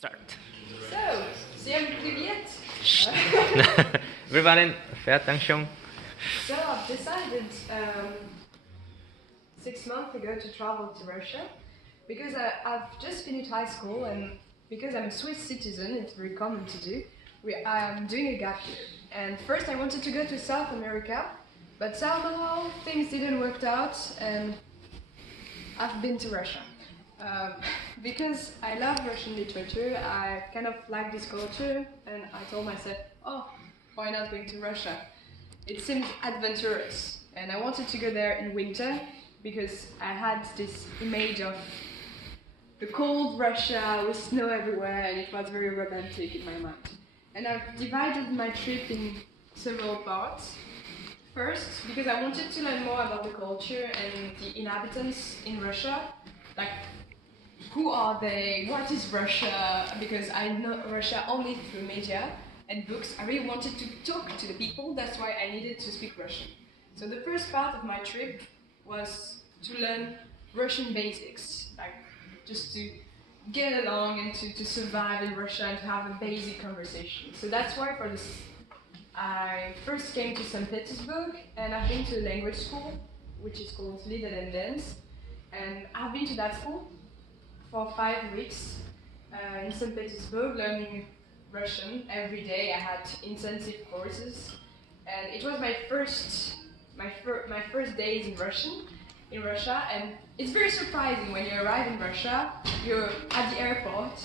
Start. So, всем привет! Everybody, pay attention. So I've decided 6 months ago to travel to Russia because I've just finished high school and because I'm a Swiss citizen, it's very common to do. I'm doing a gap year. And first I wanted to go to South America, but somehow things didn't work out and I've been to Russia. Because I love Russian literature, I kind of like this culture, and I told myself, oh, why not going to Russia? It seemed adventurous, and I wanted to go there in winter because I had this image of the cold Russia with snow everywhere, and it was very romantic in my mind. And I've divided my trip in several parts. First, because I wanted to learn more about the culture and the inhabitants in Russia, like who are they, what is Russia, because I know Russia only through media and books. I really wanted to talk to the people, that's why I needed to speak Russian. So the first part of my trip was to learn Russian basics, like just to get along and to survive in Russia and to have a basic conversation. So that's why for this I first came to St. Petersburg and I've been to a language school, which is called Lied and Dance. And I've been to that school for 5 weeks in St. Petersburg, learning Russian every day. I had intensive courses, and it was my first days in Russia, and it's very surprising when you arrive in Russia. You're at the airport,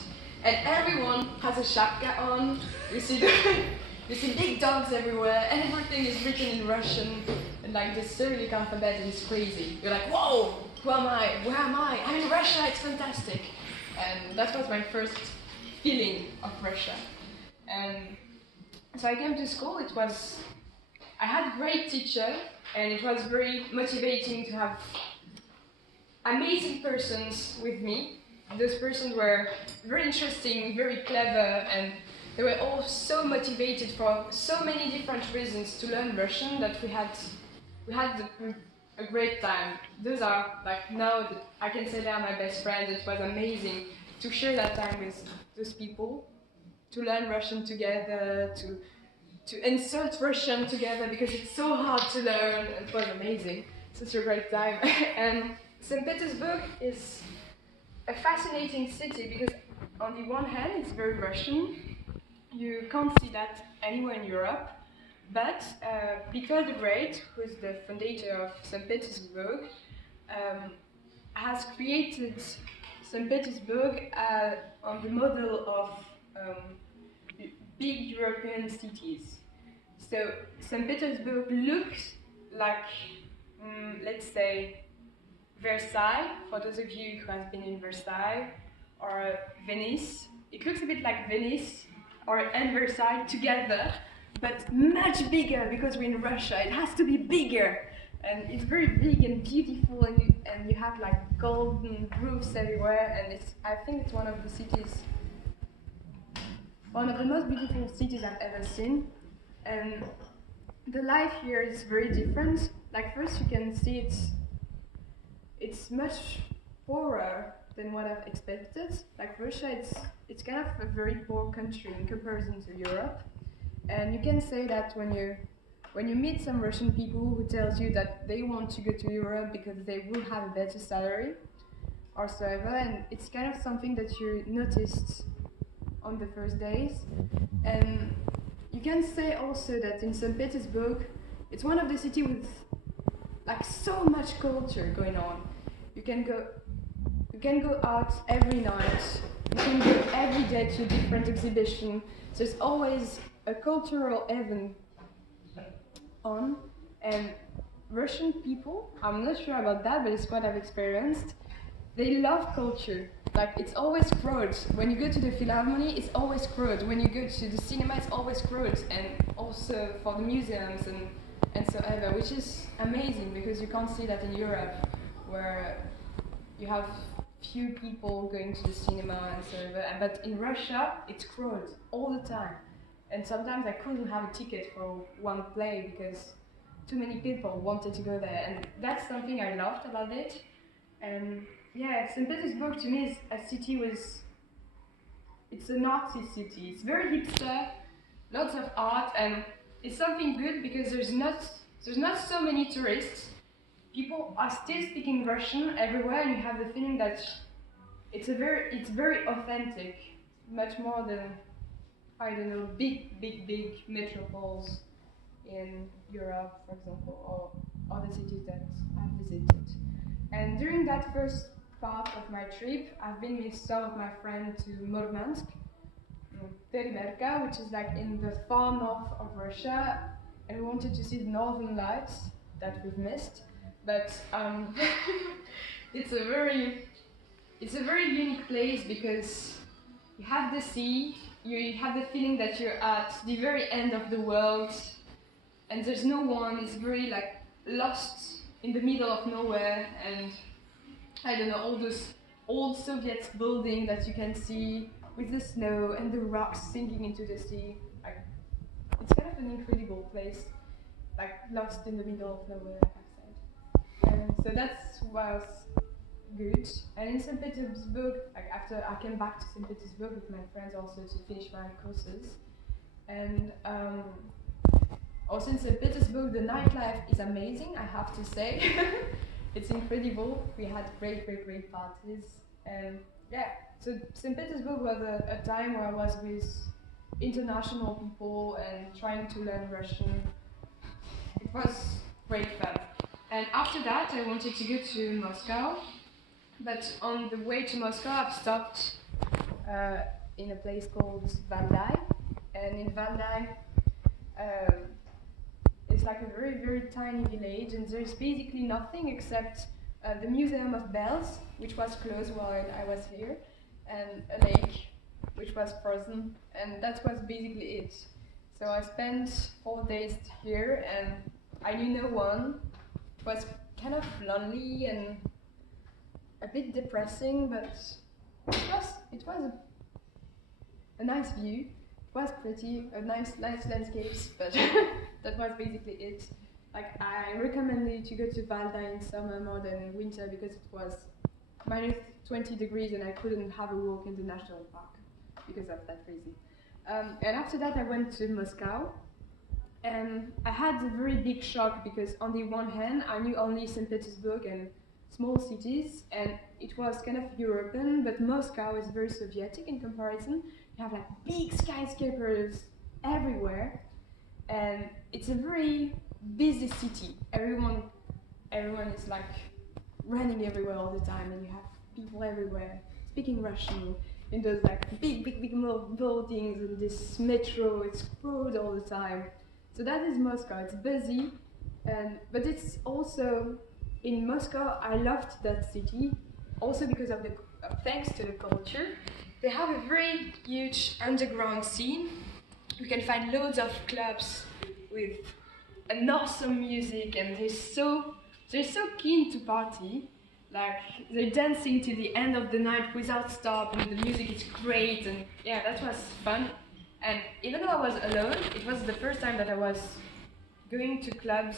and everyone has a shapka on. You see big dogs everywhere, and everything is written in Russian, and like the Cyrillic alphabet is crazy. You're like, whoa! Who am I? Where am I? I'm in Russia, it's fantastic. And that was my first feeling of Russia. And so I came to school, I had a great teacher, and it was very motivating to have amazing persons with me. Those persons were very interesting, very clever, and they were all so motivated for so many different reasons to learn Russian that we had a great time. Those are, like, now I can say they are my best friends. It was amazing to share that time with those people, to learn Russian together, to insert Russian together because it's so hard to learn. It was amazing, such a great time. And St. Petersburg is a fascinating city because on the one hand it's very Russian. You can't see that anywhere in Europe. But Peter the Great, who is the founder of St. Petersburg, has created St. Petersburg on the model of big European cities. So St. Petersburg looks like, let's say, Versailles, for those of you who have been in Versailles, or Venice. It looks a bit like Venice and Versailles together, but much bigger because we're in Russia. It has to be bigger, and it's very big and beautiful, and you have like golden roofs everywhere, and I think it's one of the most beautiful cities I've ever seen. And the life here is very different. Like, first you can see it's much poorer than what I've expected. Like, Russia, it's kind of a very poor country in comparison to Europe. And you can say that when you meet some Russian people who tells you that they want to go to Europe because they will have a better salary or so ever, and it's kind of something that you noticed on the first days. And you can say also that in St. Petersburg, it's one of the cities with like so much culture going on. You can go out every night. You can go every day to a different exhibition. So there's always a cultural event on, and Russian people, I'm not sure about that, but it's what I've experienced. They love culture. Like, it's always crowds. When you go to the Philharmonic, it's always crowds. When you go to the cinema, it's always crowds, and also for the museums and so ever, which is amazing because you can't see that in Europe, where you have few people going to the cinema and so ever. But in Russia, it's crowds all the time. And sometimes I couldn't have a ticket for one play because too many people wanted to go there. And that's something I loved about it. And yeah, St. Petersburg to me is a city with it's an artsy city. It's very hipster, lots of art, and it's something good because there's not so many tourists. People are still speaking Russian everywhere, and you have the feeling that it's very authentic, much more than, I don't know, big metropoles in Europe, for example, or other cities that I've visited. And during that first part of my trip, I've been with some of my friends to Murmansk, Perimerka, which is like in the far north of Russia, and we wanted to see the northern lights that we've missed. But it's a very unique place because you have the sea, you have the feeling that you're at the very end of the world, and there's no one. It's very like lost in the middle of nowhere, and I don't know, all those old Soviet buildings that you can see with the snow and the rocks sinking into the sea. Like, it's kind of an incredible place, like lost in the middle of nowhere, like I said. And so that was good. And in St. Petersburg, like after I came back to St. Petersburg with my friends also to finish my courses. And also in St. Petersburg, the nightlife is amazing, I have to say. It's incredible. We had great parties. And yeah, so St. Petersburg was a time where I was with international people and trying to learn Russian. It was great fun. And after that, I wanted to go to Moscow. But on the way to Moscow, I've stopped in a place called Valdai. And in Valdai, it's like a very tiny village, and there's basically nothing except the Museum of Bells, which was closed while I was here, and a lake, which was frozen, and that was basically it. So I spent 4 days here, and I knew no one. It was kind of lonely and a bit depressing, but it was a nice view. It was pretty, nice landscapes, but that was basically it. Like, I recommend you to go to Valdai in summer more than in winter because it was minus 20 degrees and I couldn't have a walk in the national park because of that reason. And after that I went to Moscow, and I had a very big shock because on the one hand I knew only St. Petersburg and small cities, and it was kind of European, but Moscow is very Sovietic in comparison. You have like big skyscrapers everywhere, and it's a very busy city. Everyone is like running everywhere all the time, and you have people everywhere speaking Russian in those like big buildings, and this metro, it's crowded all the time. So that is Moscow. It's busy, but it's also, in Moscow, I loved that city, also because of thanks to the culture. They have a very huge underground scene. You can find loads of clubs with an awesome music, and they're so keen to party. Like, they're dancing to the end of the night without stop, and the music is great, and yeah, that was fun. And even though I was alone, it was the first time that I was going to clubs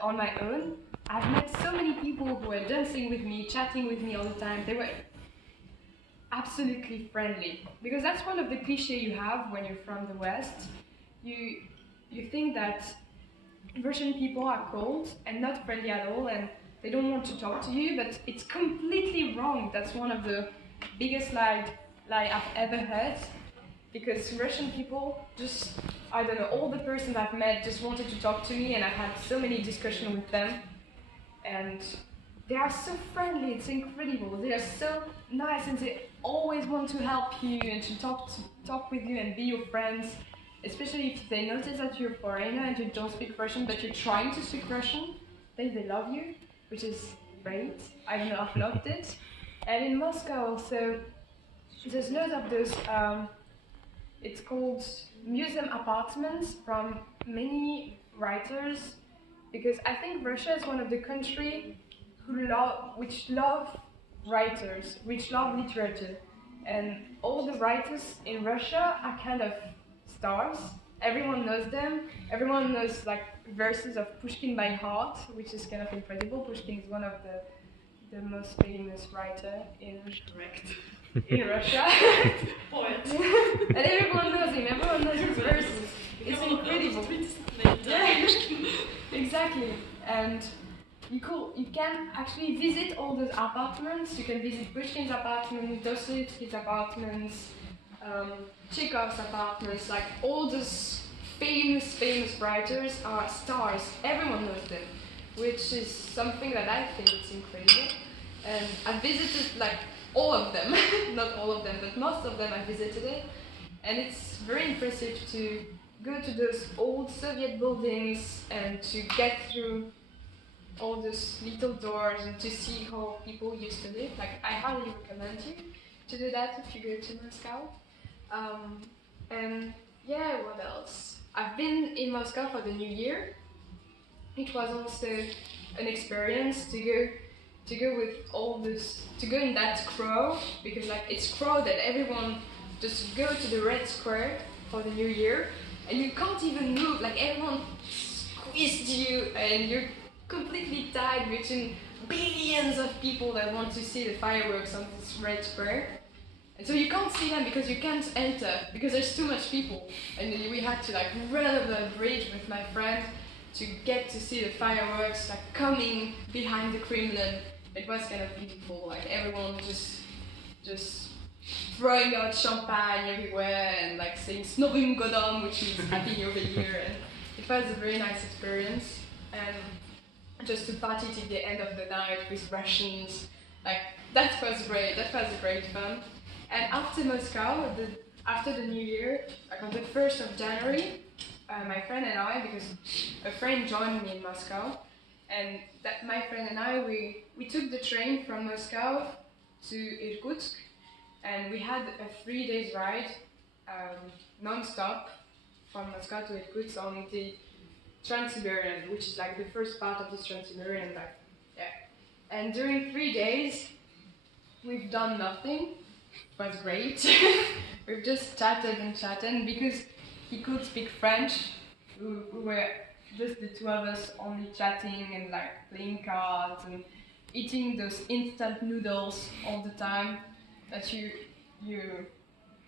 on my own. I've met so many people who were dancing with me, chatting with me all the time. They were absolutely friendly, because that's one of the clichés you have when you're from the West. You think that Russian people are cold and not friendly at all, and they don't want to talk to you, but it's completely wrong. That's one of the biggest lie I've ever heard, because Russian people just, I don't know, all the persons I've met just wanted to talk to me, and I've had so many discussions with them, and they are so friendly. It's incredible. They are so nice, and they always want to help you and to talk with you and be your friends, especially if they notice that you're a foreigner and you don't speak Russian, but you're trying to speak Russian. Then they love you, which is great. I don't know, I've loved it. And in Moscow also, there's loads of those, it's called museum apartments from many writers, because I think Russia is one of the countries which love writers, which love literature. And all the writers in Russia are kind of stars. Everyone knows them. Everyone knows like verses of Pushkin by heart, which is kind of incredible. Pushkin is one of the most famous writer in... Correct. in Russia. Poet. And everyone knows him, everyone knows his verses. It's incredible. Yeah, exactly. And you can actually visit all those apartments. You can visit Pushkin's apartment, Dostoevsky's apartments, Chekhov's apartments, like all those famous writers are stars. Everyone knows them, which is something that I think is incredible. And I visited like all of them, not all of them, but most of them I visited it. And it's very impressive to go to those old Soviet buildings and to get through all those little doors and to see how people used to live. Like, I highly recommend you to do that if you go to Moscow. And yeah, what else? I've been in Moscow for the New Year. It was also an experience to go with all this, to go in that crowd, because like it's crowded, everyone just go to the Red Square for the New Year, and you can't even move, like everyone squeezed you, and you're completely tied between billions of people that want to see the fireworks on this Red Square. And so you can't see them because you can't enter, because there's too much people. And we had to like run over the bridge with my friend to get to see the fireworks like coming behind the Kremlin. It was kind of beautiful, like everyone just throwing out champagne everywhere and like saying Snovim Godom, which means Happy New Year, and it was a very nice experience. And just to party till the end of the night with Russians, like that was great great fun. And after Moscow, after the New Year, like on the 1st of January, my friend and I, because a friend joined me in Moscow, and that my friend and I, we took the train from Moscow to Irkutsk, and we had a 3 days ride, non-stop, from Moscow to Irkutsk on the Trans-Siberian, which is like the first part of this Trans-Siberian line. Yeah. And during 3 days, we've done nothing. It was great. We've just chatted and chatted, because he could speak French. We were just the two of us only chatting and like playing cards and eating those instant noodles all the time that you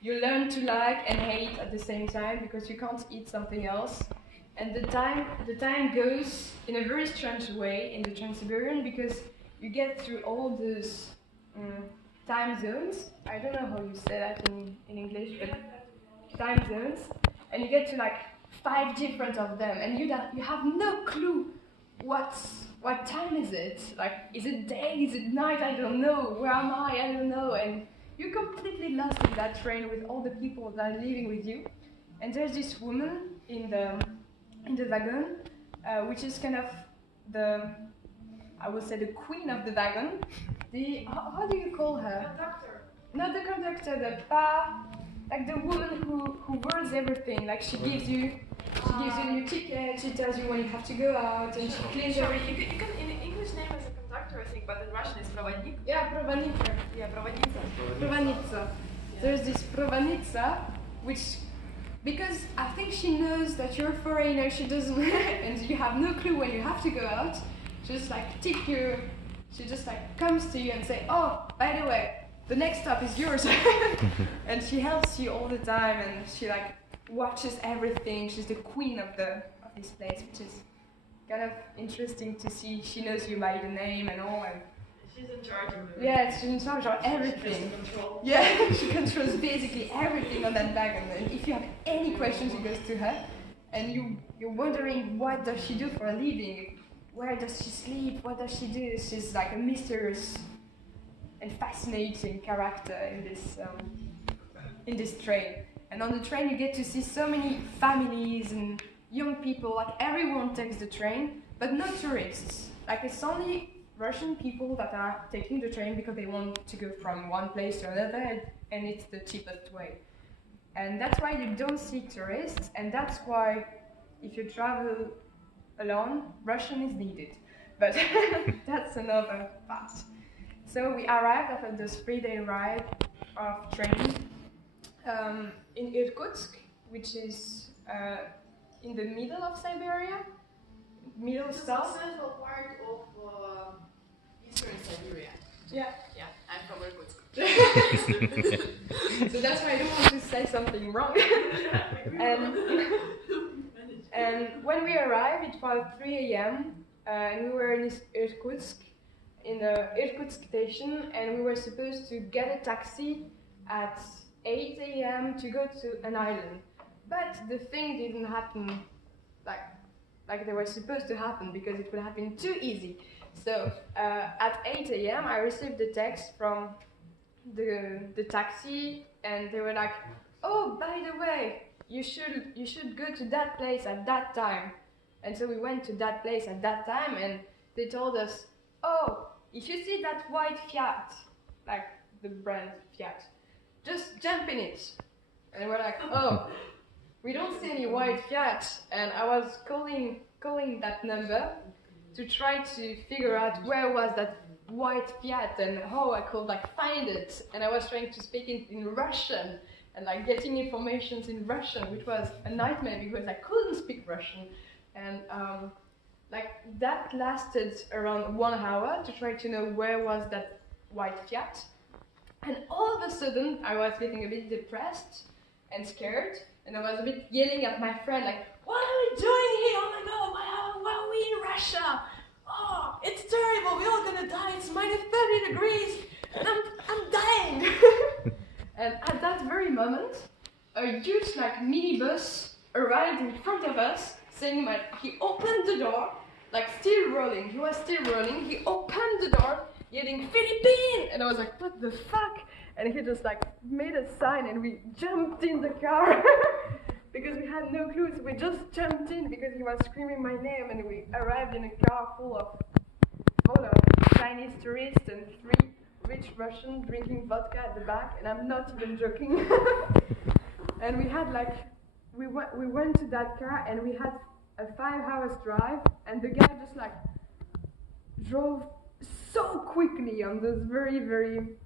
learn to like and hate at the same time, because you can't eat something else. And the time goes in a very strange way in the Trans-Siberian, because you get through all those time zones. I don't know how you say that in English, but time zones, and you get to like 5 different of them, and you have no clue what time is it? Like, is it day? Is it night? I don't know. Where am I? I don't know. And you're completely lost in that train with all the people that are living with you. And there's this woman in the wagon, which is kind of I would say the queen of the wagon. How do you call her? Conductor. Not the conductor, like the woman who runs everything. Like she gives you a new ticket, she tells you when you have to go out, and she cleans everything. You can in English name as a conductor, I think, but in Russian it's проводник. Yeah, проводница. Yeah, проводница. Проводница. There's this проводница, which, because I think she knows that you're a foreigner, she doesn't, and you have no clue when you have to go out. Just like she just like comes to you and say, oh, by the way, the next stop is yours. And she helps you all the time, and she like watches everything. She's the queen of this place, which is kind of interesting to see. She knows you by the name and all, and she's in charge of it. Yeah, she's in charge of everything. Yeah, she controls basically everything on that wagon. And if you have any questions, it goes to her. And you're wondering, what does she do for a living? Where does she sleep? What does she do? She's like a mysterious and fascinating character in this train. And on the train, you get to see so many families and young people. Like, everyone takes the train, but no tourists. Like, it's only Russian people that are taking the train because they want to go from one place to another, and it's the cheapest way. And that's why you don't see tourists, and that's why if you travel alone, Russian is needed. But that's another part. So we arrived after this 3-day ride of train in Irkutsk, which is in the middle of Siberia, middle south. It's the central part of Eastern Siberia. Yeah. Yeah, I'm from Irkutsk. So that's why I don't want to say something wrong. And when we arrived, it was 3 a.m. And we were in Irkutsk, in the Irkutsk station, and we were supposed to get a taxi at 8 a.m. to go to an island. But the thing didn't happen like they were supposed to happen, because it would have been too easy. So at 8 a.m. I received a text from the taxi, and they were like, "Oh, by the way, you should go to that place at that time." And so we went to that place at that time, and they told us, "Oh, if you see that white Fiat, like the brand Fiat, just jump in it." And we're like, "Oh, we don't see any white Fiat." And I was calling that number to try to figure out where was that white Fiat and how I could like find it. And I was trying to speak in Russian and like getting information in Russian, which was a nightmare because I couldn't speak Russian. And like that lasted around 1 hour to try to know where was that white Fiat. And all of a sudden I was getting a bit depressed and scared, and I was a bit yelling at my friend like, "What are we doing here? Oh my god, why are we in Russia? Oh, it's terrible, we're all gonna die, it's minus 30 degrees, and I'm dying." And at that very moment, a huge like minibus arrived in front of us, saying like, he opened the door, like still rolling, he was still rolling, he opened the door, yelling, "Philippine!" And I was like, "What the fuck?" And he just like made a sign, and we jumped in the car because we had no clue. So we just jumped in because he was screaming my name, and we arrived in a car full of Chinese tourists and 3 rich Russians drinking vodka at the back, and I'm not even joking. And we had like, we went to that car, and we had a 5 hours drive, and the guy just like drove so quickly on those very, very,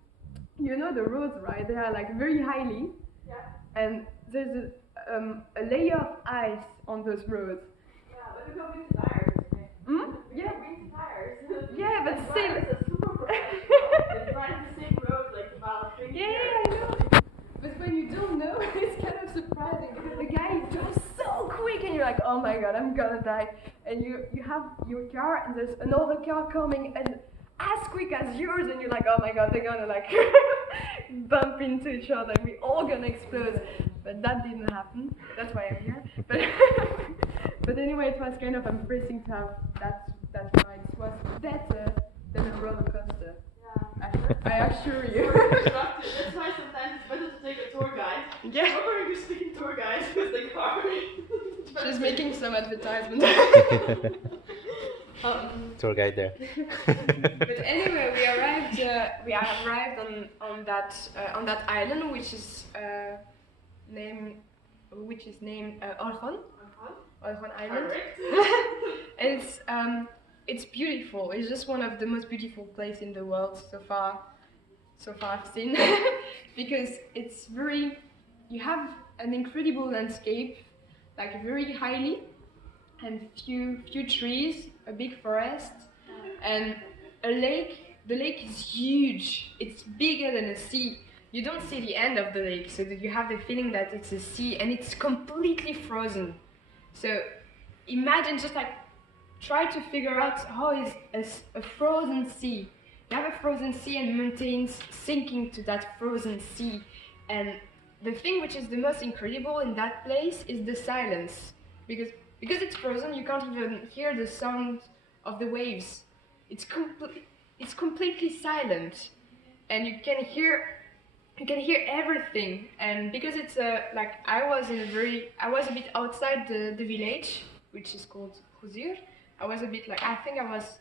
you know the roads, right? They are like very highly, Yeah. and there's a layer of ice on those roads. Yeah, but we got winter tires. Okay? Hmm? We Yeah. got winter tires. Yeah, but still. It's a super professional. They drive the same road like about 3 Yeah, years. I know. But when you don't know, it's kind of surprising because the guy drives so quick, and you're like, "Oh my god, I'm gonna die." And you have your car, and there's another car coming, and as quick as yours, and you're like, "Oh my god, they're gonna like bump into each other, and we're all gonna explode." But that didn't happen. That's why I'm here. But anyway, it was kind of embarrassing to have that ride. It was better than a roller coaster. Yeah. I assure you. That's why sometimes it's better to take a tour guide. Yeah. What are you speaking tour guides with the car? She's making some advertisement. Tour guide there. But anyway, we arrived on that island, which is named Orkhon. Orkhon Island. And it's beautiful. It's just one of the most beautiful places in the world so far I've seen. Because it's very, you have an incredible landscape, like very highly, and few trees, a big forest, and a lake. The lake is huge. It's bigger than a sea. You don't see the end of the lake, so that you have the feeling that it's a sea, and it's completely frozen. So imagine, just like, try to figure out how is a frozen sea. You have a frozen sea and mountains sinking to that frozen sea. And the thing which is the most incredible in that place is the silence. Because it's frozen, you can't even hear the sound of the waves. It's completely silent. And you can hear everything. And because it's like, I was a bit outside the village, which is called Huzur. I was a bit like, I think I was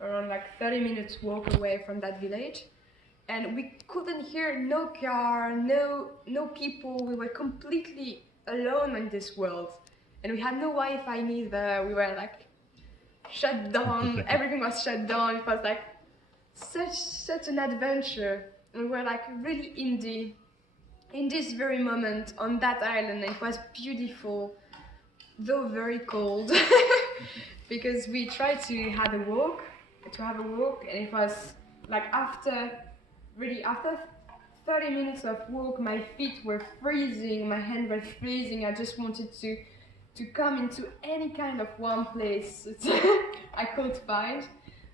around like 30 minutes walk away from that village, and we couldn't hear no car, no people. We were completely alone in this world, and we had no Wi-Fi neither. We were like shut down. Everything was shut down. It was like such an adventure, and we were like really in this very moment on that island. And it was beautiful, though very cold. Because we tried to have a walk, and it was like after really after 30 minutes of walk, my feet were freezing, my hands were freezing. I just wanted to come into any kind of warm place. I couldn't find,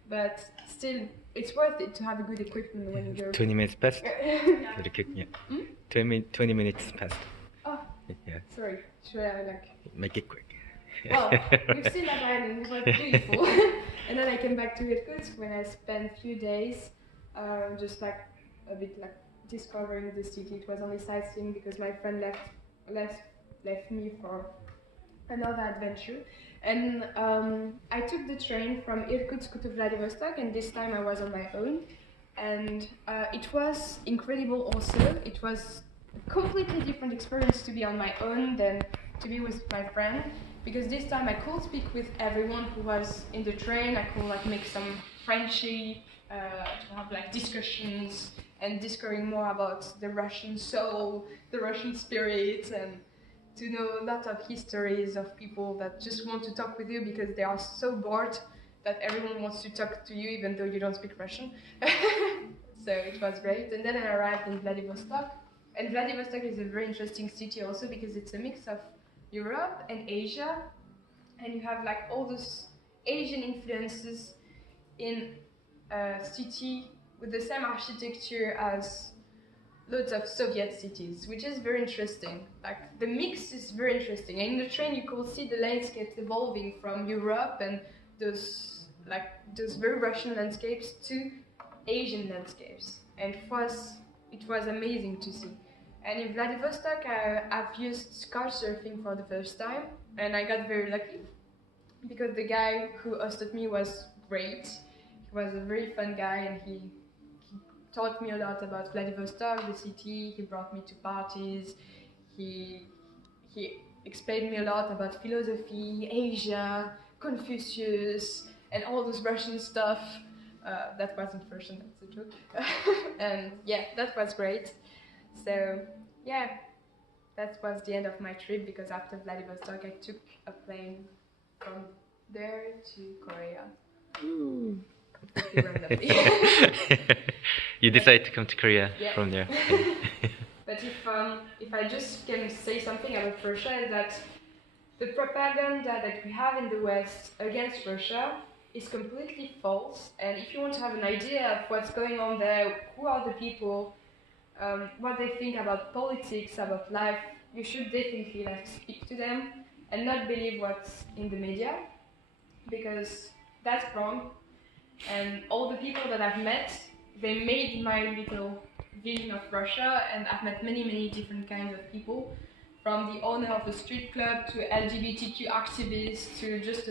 but still, it's worth it to have a good equipment when you go. 20 minutes past. Very quick, yeah. 20 minutes past. Oh, Yeah. sorry. Should I like? Make it quick. Well, we've seen that island. It was beautiful. And then I came back to Irkutsk when I spent a few days, just like a bit like discovering the city. It was only sightseeing because my friend left me for another adventure. And I took the train from Irkutsk to Vladivostok, and this time I was on my own. And it was incredible also. It was a completely different experience to be on my own than to be with my friend, because this time I could speak with everyone who was in the train. I could like make some friendship, to have like discussions and discovering more about the Russian soul, the Russian spirit, and to know a lot of histories of people that just want to talk with you because they are so bored that everyone wants to talk to you even though you don't speak Russian. So it was great. And then I arrived in Vladivostok. And Vladivostok is a very interesting city also because it's a mix of Europe and Asia. And you have like all those Asian influences in a city with the same architecture as loads of Soviet cities, which is very interesting. Like the mix is very interesting. And in the train you could see the landscapes evolving from Europe and those very Russian landscapes to Asian landscapes. And it was amazing to see. And in Vladivostok I've used couch surfing for the first time, and I got very lucky because the guy who hosted me was great. He was a very fun guy, and he taught me a lot about Vladivostok, the city. He brought me to parties. He explained me a lot about philosophy, Asia, Confucius, and all this Russian stuff. That wasn't Russian, that's a joke. And yeah, that was great. So yeah, that was the end of my trip, because after Vladivostok I took a plane from there to Korea. Ooh. Randomly. You decided to come to Korea from there. But if I just can say something about Russia, is that the propaganda that we have in the West against Russia is completely false. And if you want to have an idea of what's going on there, who are the people, what they think about politics, about life, you should definitely speak to them and not believe what's in the media, because that's wrong. And all the people that I've met, they made my little vision of Russia, and I've met many different kinds of people, from the owner of a street club to LGBTQ activists to just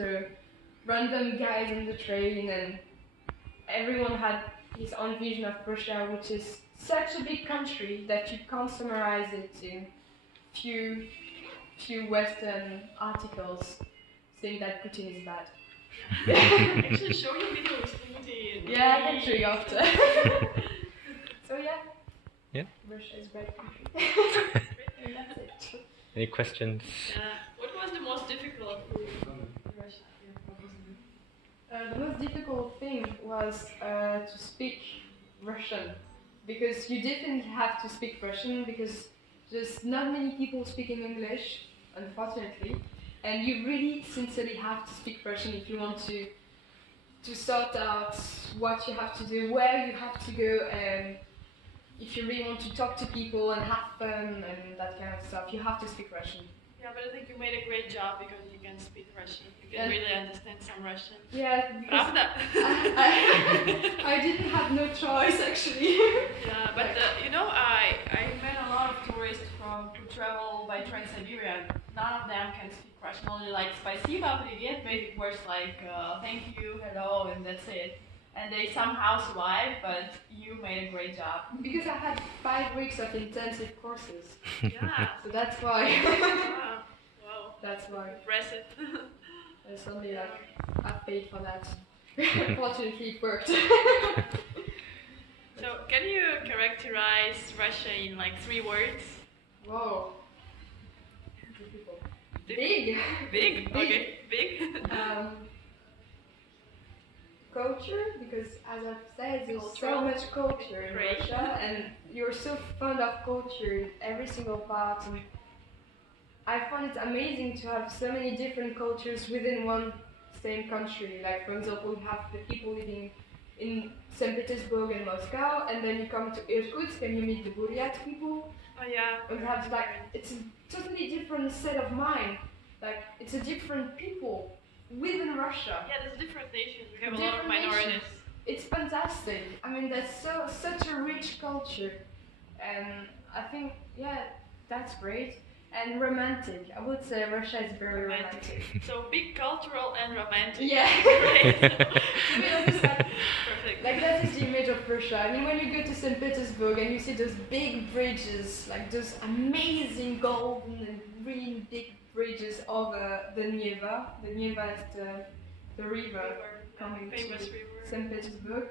random guys on the train, and everyone had his own vision of Russia, which is such a big country that you can't summarize it in few Western articles saying that Putin is bad. Actually, show your video with Putin. Yeah, I can show you after. So yeah. Yeah. Russia is a great country. And that's it. Any questions? What was the most difficult in Russia? The most difficult thing was to speak Russian, because you definitely have to speak Russian, because just not many people speaking English, unfortunately, and you really sincerely have to speak Russian if you want to sort out what you have to do, where you have to go, and if you really want to talk to people and have fun and that kind of stuff, you have to speak Russian. Yeah, but I think you made a great job because you can speak Russian. You can really understand some Russian. Yeah, Pravda? I didn't have no choice actually. Yeah, but I met a lot of tourists who travel by train Siberia. None of them can speak Russian, only like spasiba, привет, basic words like thank you, hello, and that's it. And they somehow survived, but you made a great job. Because I had 5 weeks of intensive courses. Yeah. So that's why. Wow. That's why. Impressive. It's only like I paid for that. Fortunately, it worked. So, can you characterize Russia in like 3 words? Whoa. Big. Big? Okay, big. culture, because as I've said, there's so Cultural. much culture in Great. Russia, and you're so fond of culture in every single part. And I find it amazing to have so many different cultures within one same country. Like, for example, you have the people living in St. Petersburg and Moscow, and then you come to Irkutsk and you meet the Buryat people. Oh yeah. And have like, it's a totally different set of mind. Like, it's a different people within Russia. Yeah, there's different nations. We have a lot of Different nations. minorities. It's fantastic. I mean, that's such a rich culture, and I think, yeah, that's great. And romantic. I would say Russia is very romantic. So big cultural and romantic. Yeah. Great. To be honest, Perfect. like that is the image of Russia. I mean, when you go to St. Petersburg and you see those big bridges, like those amazing golden and green big bridges over the Neva. The Neva is the river coming Famous to river. St. Petersburg.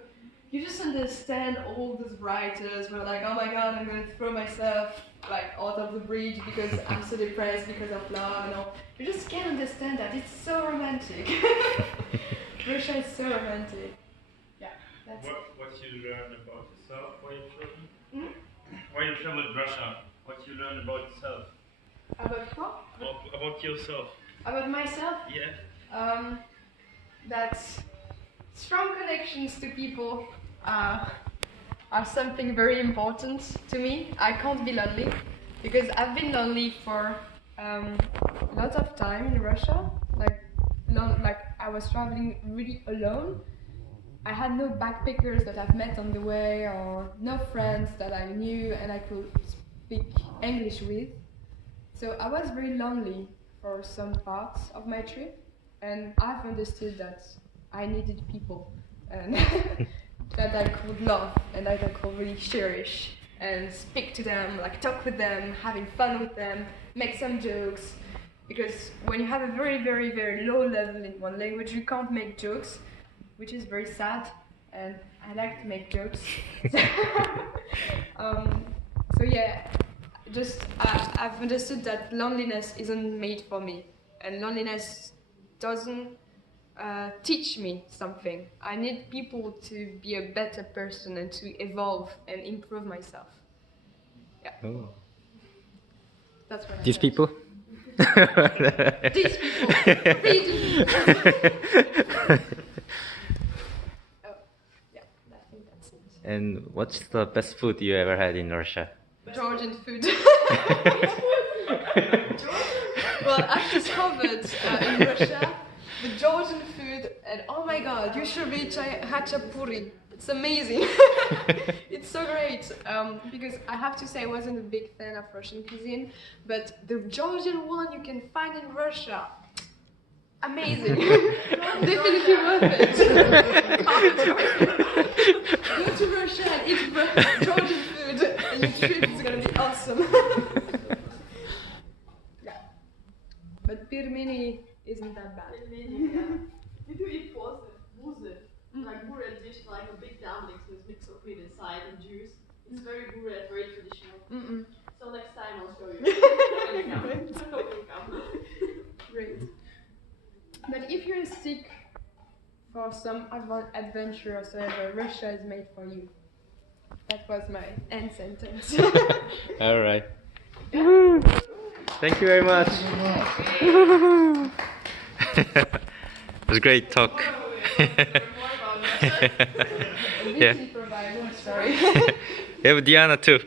You just understand all those writers were like, oh my god, I'm going to throw myself like out of the bridge because I'm so depressed because of love and all. You just can't understand that. It's so romantic. Russia is so romantic. Yeah, that's What you learn about yourself while you travel? Mhm. While you travel to Russia, what you learn about yourself? About what? About yourself? About myself? Yeah. That strong connections to people are something very important to me. I can't be lonely because I've been lonely for lots of time in Russia. Like I was traveling really alone. I had no backpackers that I've met on the way or no friends that I knew and I could speak English with. So I was very lonely for some parts of my trip, and I've understood that I needed people and that I could love and that I could really cherish and speak to them, like talk with them, having fun with them, make some jokes. Because when you have a very, very, very low level in one language, you can't make jokes, which is very sad, and I like to make jokes. So yeah, I've understood that loneliness isn't made for me, and loneliness doesn't teach me something. I need people to be a better person and to evolve and improve myself. Yeah, Oh. that's what I These said. people? These people, really. Oh, yeah, I think that's it. And what's the best food you ever had in Russia? Georgian food. Well, I've discovered in Russia the Georgian food, and oh my god, you should be hachapuri. It's amazing. It's so great. Because I have to say I wasn't a big fan of Russian cuisine, but the Georgian one you can find in Russia, amazing. Definitely worth it. Go to Russia and eat Georgian food, and your trip is gonna be awesome. Yeah. But pirmini isn't that bad. If you eat buze, like buret dish, like a big dumplings with mix of meat inside and juice, it's very buret, very traditional. Mm-mm. So next time I'll show you. When you come. When you come. Great. But if you're sick for some adventure or so ever, Russia is made for you. That was my end sentence. All right. Thank you very much. It was a great talk. Obviously provided, sorry. You have Diana too.